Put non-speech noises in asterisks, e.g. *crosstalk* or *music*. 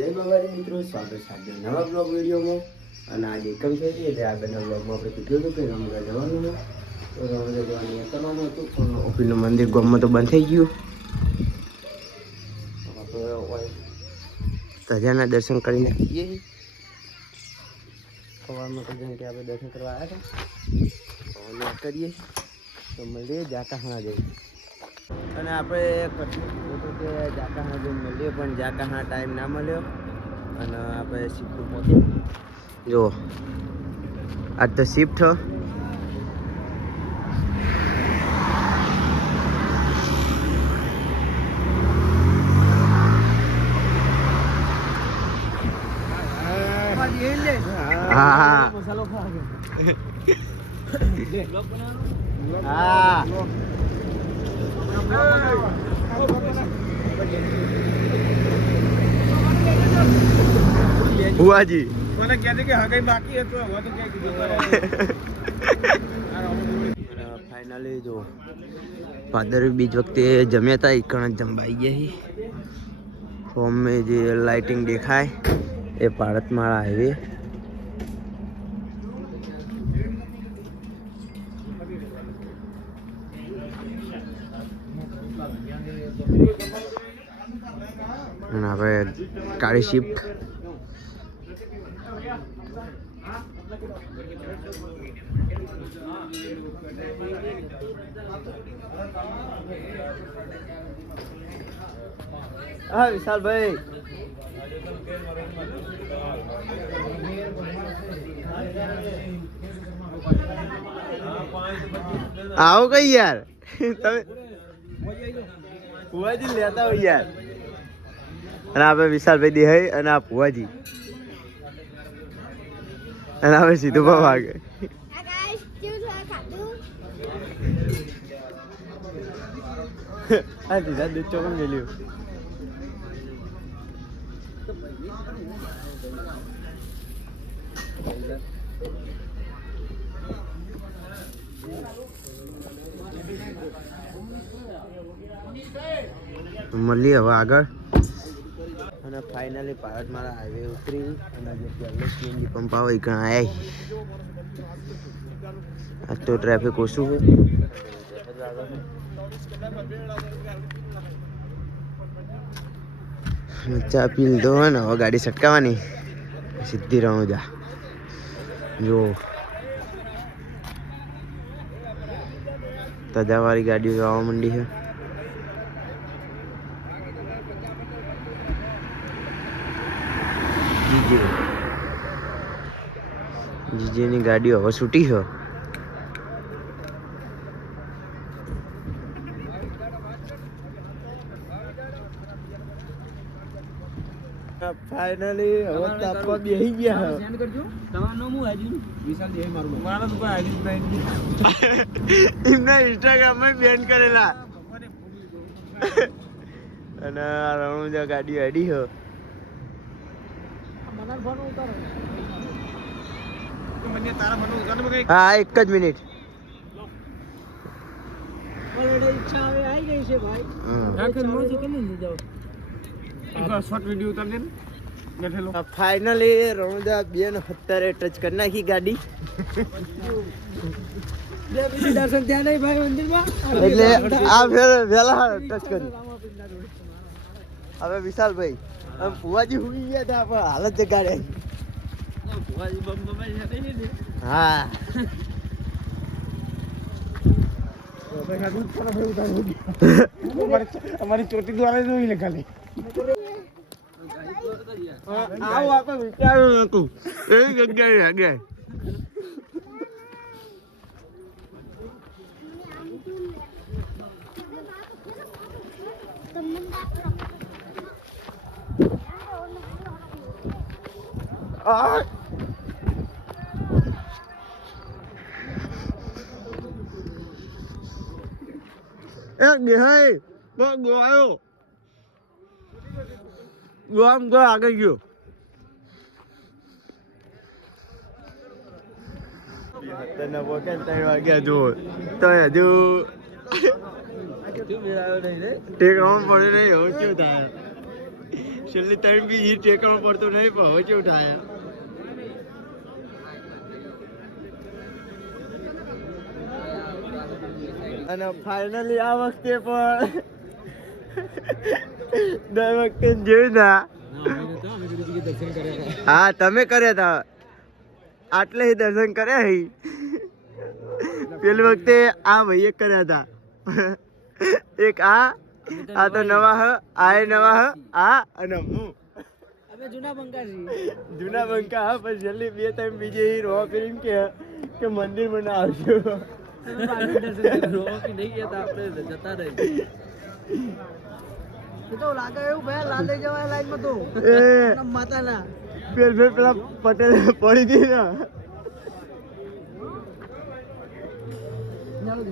જય મિત્રો, સ્વાગત સાથે નવા બ્લોગ વિડીયોમાં. અને આજે એકમ થઈ હતી એટલે આગળના બ્લોગમાં આપણે કીધું હતું કે રમગા જવાનું તો રમગા જવાનું કરવાનું હતું, પણ ઓફિસનું મંદિર ગામમાં તો બંધ થઈ ગયું. ધજાના દર્શન કરીને જઈએ સવારમાં તો જેમ કે આપણે દર્શન કરવા આવ્યા હતા કરીએ. તો મળીએ, જાતા હા જઈએ અને આપણે કશું હતું કે જાકા હા જઈને મળીએ પણ જાકાહા ટાઈમ ના મળ્યો. અને આપણે શિફ્ટ પહોંચી જો આ તો શિફ્ટ હા. હા. બુઆજી મને કહેતી કે હગાઈ બાકી હતો હવે તો કઈ કીધું ફાઇનલી જો ફાધર બીજ વખતે જમ્યા હતા એકણ જમવાઈ ગયા હોમે જે લાઇટિંગ દેખાય એ ભારતમાળા હાઈવે અને આપણે કાળી શિફ્ટ હા વિશાલભાઈ આવો કઈ યાર તમે ભુવાજી લેતા હોય યાર અને આપણે વિશાલભાઈ દેહાઈ અને આ ભુવાજી. અને આપણે સીધું ભાવ ખાધું? આ દીધા દૂધ ચોકન મેલ્યું. મળીએ હવે આગળ. અને ફાઇનલી ભારત મારા હાઈવે ઉતરી અને જે પહેલો પંપ આવે એ ઘણા આવ્યા આ તો ટ્રાફિક ઓછું છે. ચા પી લીધો હોય ને, હવે ગાડી સટકાવાની સીધી રહું જા. જો. તજાવાળી ગાડીઓ આવવા માંડી છે. જીજે. જીજેની ગાડીઓ હવે છૂટી છે. ફાઇનલી હવે તાપવા બેહી ગયા. સેન્ડ કરજો. તમારું નામ હું હાજી વિશાલ દેહ મારું મારા તો કોઈ હાજી નહીં. *laughs* એમના ઇન્સ્ટાગ્રામમાં બેન કરેલા. *laughs* અને આ રણુજા ગાડી અડી હો હા એક જ મિનિટ ઈચ્છા હવે આવી ગઈ છે ભાઈ રાખે મોજ કેમ નહીં જાવ એક શોર્ટ વિડિયો ઉતાર દે ને બેઠેલો ફાઇનલી રણુજા બે ને સત્તરે ટચ કરી નાખી ગાડી બે બીજી દર્શન ત્યાં નહીં ભાઈ મંદિરમાં એટલે આ ફેર વહેલા ટચ કરી હવે વિશાલભાઈ આમ ફુવાજી હુઈ ગયા હતા પણ હાલત જગાડે હા. અમારી ચોટી દ્વારા જોઈ લે ખાલી. આવું આપણે વિચાર્યું નતું. એવી જગ્યાએ લાગે આ એક દેહાઈ બહુ ગયો આમ ગયો આગળ ગયો તને પોકે ત્રણ વાગ્યા જુઓ તો હજુ ટેકવામાં પડે નહીં એવું શું થાય છેલ્લી ત્રણ બી ટેકણો પડતો નહીં પણ હવે કેવું થાય અને ફાઇનલી આ વખતે પણ દર વખતે જોયું ના હા તમે કર્યા હતા આટલે દર્શન કર્યા હી. પેલી વખતે આ ભાઈએ કર્યા હતા એક આ આ તો નવા હ આ નવા હ આ અને હું. જૂના બંકા છીએ. જૂના બંકા હા પણ જલ્દી બે ત્રણ બીજે રોવા કે કે મંદિરમાં ના આવજો. *laughs* નહીં ગયા તો આપણે જતા રહી એ તો લાગે એવું ભાઈ લાદે જવાય લાઈનમાં તો. માતાના. પેલ પેલ પેલા પટેલ પડી ગઈ ને ચાલો